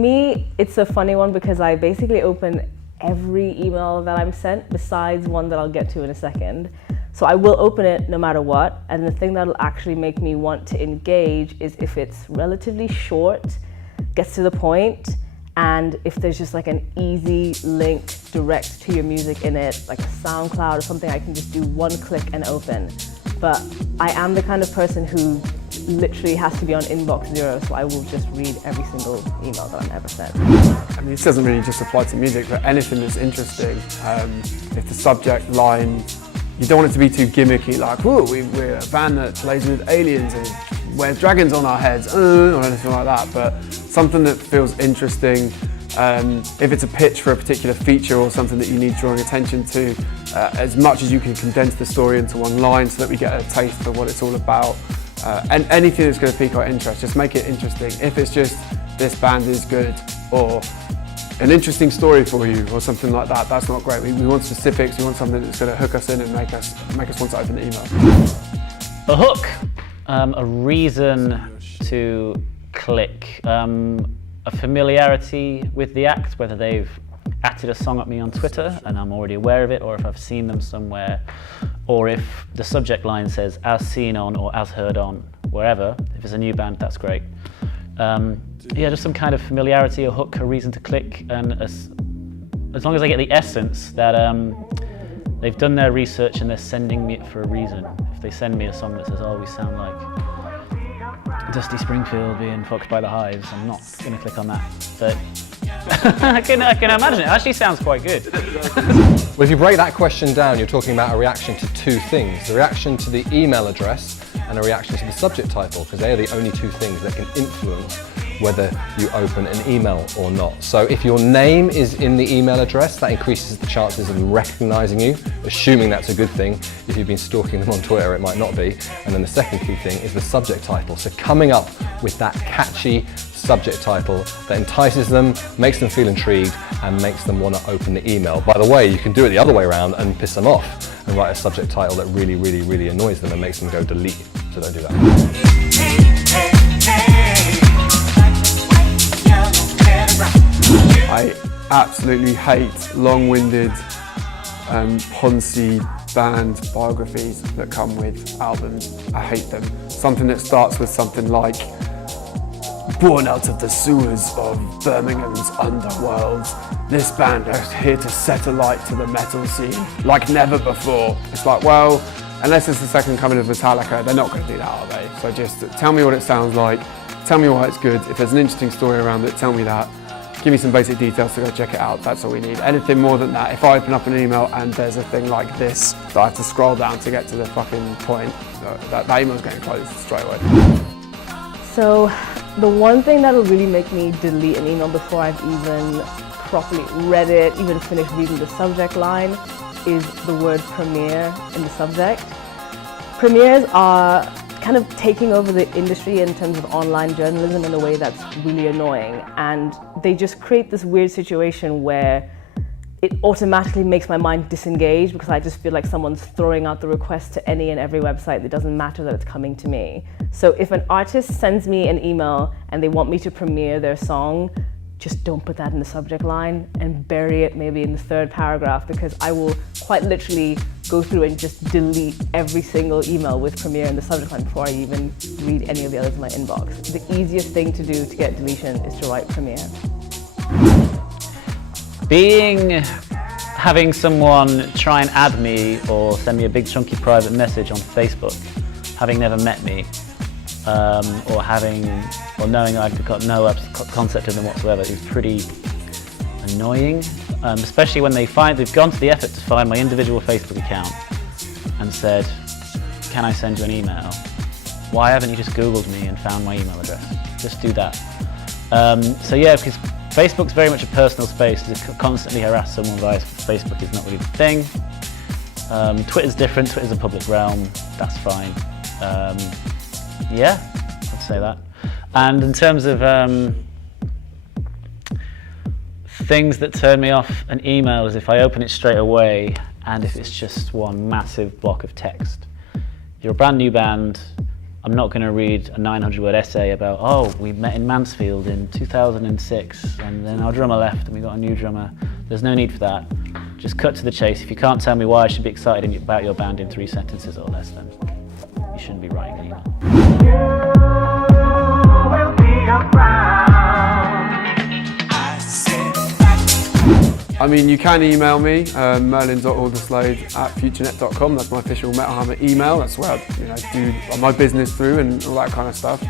me, it's a funny one because I basically open every email that I'm sent besides one that I'll get to in a second. So I will open it no matter what, and the thing that'll actually make me want to engage is if it's relatively short, gets to the point, and if there's just like an easy link direct to your music in it, like a SoundCloud or something I can just do one click and open. But I am the kind of person who literally has to be on inbox 0, so I will just read every single email that I'm ever sent. I mean, this doesn't really just apply to music, but anything that's interesting. If the subject line, you don't want it to be too gimmicky, like, oh, we're a band that plays with aliens and wears dragons on our heads, or anything like that, but something that feels interesting. If it's a pitch for a particular feature or something that you need drawing attention to, as much as you can condense the story into one line so that we get a taste for what it's all about. And anything that's going to pique our interest, just make it interesting. If it's just, this band is good, or an interesting story for you, or something like that, that's not great. We want specifics, we want something that's going to hook us in and make us want to open the email. A hook, a reason to click, a familiarity with the act, whether they've acted a song at me on Twitter and I'm already aware of it, or if I've seen them somewhere, or if the subject line says as seen on or as heard on, wherever. If it's a new band, that's great. Yeah, just some kind of familiarity, a hook, a reason to click, and as long as I get the essence that they've done their research and they're sending me it for a reason. If they send me a song that says, oh, we sound like Dusty Springfield being fucked by the hives, I'm not going to click on that. But I can imagine it actually sounds quite good. Well, if you break that question down, you're talking about a reaction to two things. The reaction to the email address and a reaction to the subject title, because they are the only two things that can influence whether you open an email or not. So if your name is in the email address, that increases the chances of them recognizing you, assuming that's a good thing. If you've been stalking them on Twitter, it might not be. And then the second key thing is the subject title. So coming up with that catchy subject title that entices them, makes them feel intrigued, and makes them want to open the email. By the way, you can do it the other way around and piss them off and write a subject title that really, really, really annoys them and makes them go delete. So don't do that. I absolutely hate long-winded, poncy band biographies that come with albums. I hate them. Something that starts with something like, born out of the sewers of Birmingham's underworld, this band is here to set a light to the metal scene like never before. It's like, well, unless it's the second coming of Metallica, they're not going to do that, are they? So just tell me what it sounds like, tell me why it's good. If there's an interesting story around it, tell me that. Give me some basic details to go check it out, that's all we need. Anything more than that, if I open up an email and there's a thing like this that I have to scroll down to get to the fucking point, that email's getting closed straight away. So the one thing that'll really make me delete an email before I've even properly read it, even finished reading the subject line, is the word premiere in the subject. Premieres are kind of taking over the industry in terms of online journalism in a way that's really annoying, and they just create this weird situation where it automatically makes my mind disengage because I just feel like someone's throwing out the request to any and every website. It doesn't matter that it's coming to me. So if an artist sends me an email and they want me to premiere their song, just don't put that in the subject line and bury it maybe in the third paragraph, because I will quite literally go through and just delete every single email with premiere in the subject line before I even read any of the others in my inbox. The easiest thing to do to get deletion is to write premiere. Having someone try and add me or send me a big chunky private message on Facebook, having never met me, or knowing I've got no concept of them whatsoever, is pretty annoying. Especially when they've gone to the effort to find my individual Facebook account and said, can I send you an email? Why haven't you just Googled me and found my email address? Just do that. So yeah, because Facebook's very much a personal space. To constantly harass someone via Facebook is not really the thing. Twitter's different. Twitter's a public realm. That's fine. Yeah, I'd say that. And in terms of things that turn me off an email is if I open it straight away and if it's just one massive block of text. You're a brand new band, I'm not going to read a 900-word essay about, oh, we met in Mansfield in 2006 and then our drummer left and we got a new drummer. There's no need for that. Just cut to the chase. If you can't tell me why I should be excited about your band in 3 sentences or less, then you shouldn't be writing an email. I mean, you can email me, merlin.alderslade@futurenet.com. That's my official Metal Hammer email. That's where I do my business through and all that kind of stuff.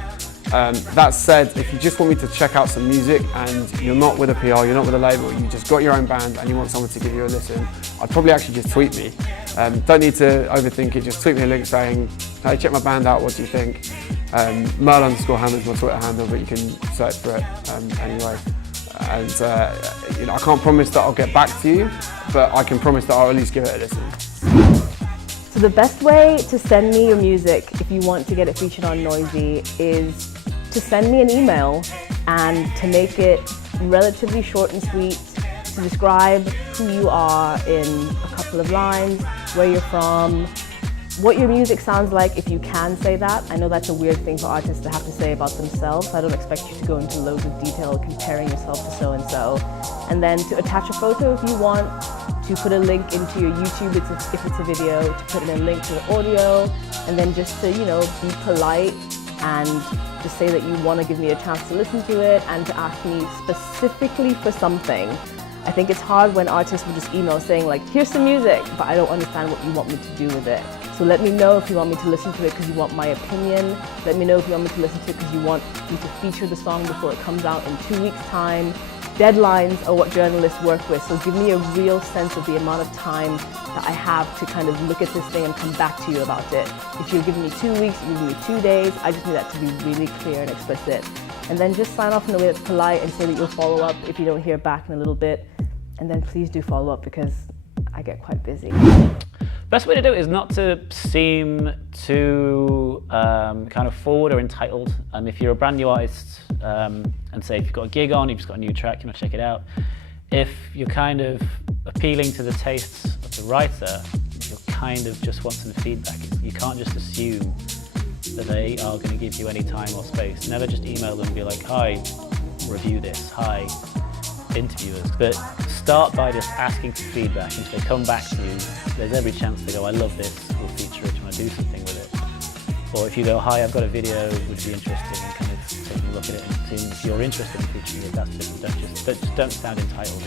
That said, if you just want me to check out some music and you're not with a PR, you're not with a label, you just got your own band and you want someone to give you a listen, I'd probably actually just tweet me. Don't need to overthink it, just tweet me a link saying, hey, check my band out, what do you think? Merl_Hammer is my Twitter handle, but you can search for it anyway. And I can't promise that I'll get back to you, but I can promise that I'll at least give it a listen. So the best way to send me your music if you want to get it featured on Noisy is to send me an email and to make it relatively short and sweet, to describe who you are in a couple of lines, where you're from, what your music sounds like, if you can say that. I know that's a weird thing for artists to have to say about themselves, so I don't expect you to go into loads of detail comparing yourself to so-and-so. And then to attach a photo if you want, to put a link into your YouTube if it's a video, to put in a link to the audio, and then just to, be polite and just say that you want to give me a chance to listen to it and to ask me specifically for something. I think it's hard when artists will just email saying like, here's some music, but I don't understand what you want me to do with it. So let me know if you want me to listen to it because you want my opinion. Let me know if you want me to listen to it because you want me to feature the song before it comes out in 2 weeks' time. Deadlines are what journalists work with, so give me a real sense of the amount of time that I have to kind of look at this thing and come back to you about it. If you're giving me 2 weeks, you're giving me 2 days, I just need that to be really clear and explicit. And then just sign off in a way that's polite and say that you'll follow up if you don't hear back in a little bit. And then please do follow up because I get quite busy. Best way to do it is not to seem too kind of forward or entitled. If you're a brand new artist and say if you've got a gig on, you've just got a new track, you want to check it out. If you're kind of appealing to the tastes of the writer, you're kind of just want some feedback. You can't just assume that they are going to give you any time or space. Never just email them and be like, hi, review this, hi, interviewers. But start by just asking for feedback, and if they come back to you, there's every chance to go, I love this, we'll feature it, do you want to do something with it? Or if you go, hi, I've got a video, would you be interested in kind of taking a look at it and seeing if you're interested in featuring it, that's different. Don't sound entitled.